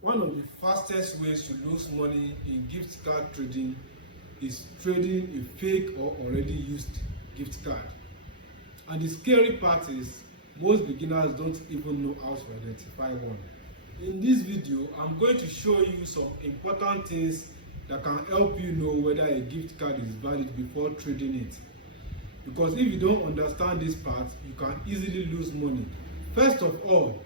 One of the fastest ways to lose money in gift card trading is trading a fake or already used gift card. And the scary part is most beginners don't even know how to identify one. In this video, I'm going to show you some important things that can help you know whether a gift card is valid before trading it. Because if you don't understand this part, you can easily lose money. First of all,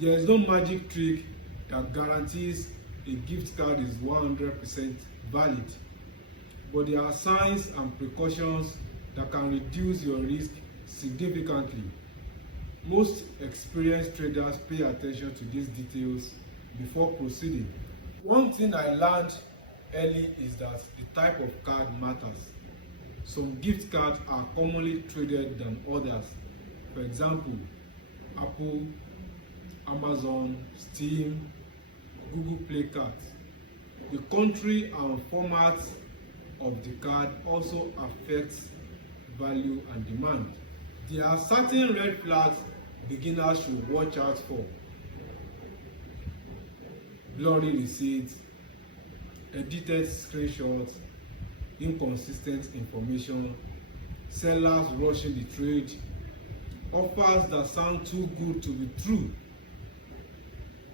there is no magic trick that guarantees a gift card is 100% valid. But there are signs and precautions that can reduce your risk significantly. Most experienced traders pay attention to these details before proceeding. One thing I learned early is that the type of card matters. Some gift cards are commonly traded than others. For example, Apple, Amazon, Steam, Google Play cards. The country and format of the card also affects value and demand. There are certain red flags beginners should watch out for. Blurry receipts, edited screenshots, inconsistent information, sellers rushing the trade, offers that sound too good to be true.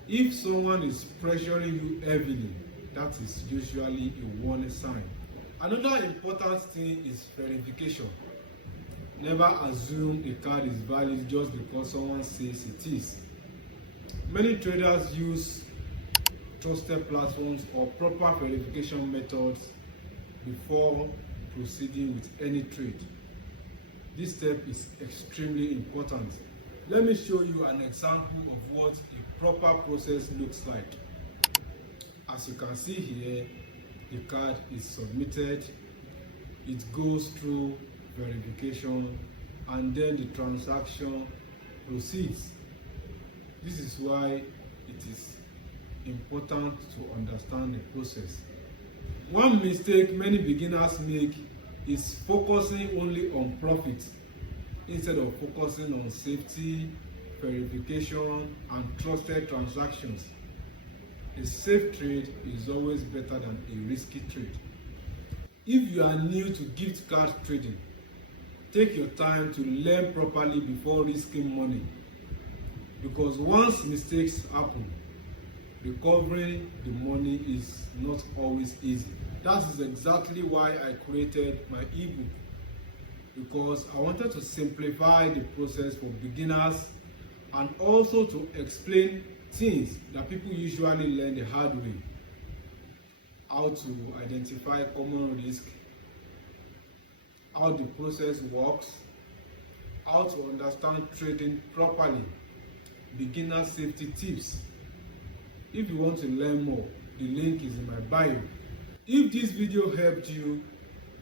If someone is pressuring you heavily, that is usually a warning sign. Another important thing is verification. Never assume a card is valid just because someone says it is. Many traders use trusted platforms or proper verification methods before proceeding with any trade. This step is extremely important. Let me show you an example of what a proper process looks like. As you can see here, the card is submitted, it goes through verification, and then the transaction proceeds. This is why it is important to understand the process. One mistake many beginners make is focusing only on profit instead of focusing on safety, verification, and trusted transactions. A safe trade is always better than a risky trade. If you are new to gift card trading, take your time to learn properly before risking money. Because once mistakes happen, recovering the money is not always easy. That is exactly why I created my ebook, because I wanted to simplify the process for beginners and also to explain things that people usually learn the hard way. How to identify common risk, how the process works, how to understand trading properly, beginner safety tips. If you want to learn more, the link is in my bio. If this video helped you,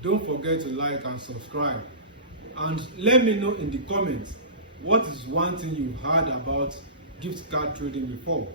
don't forget to like and subscribe. And let me know in the comments what is one thing you heard about gift card trading before.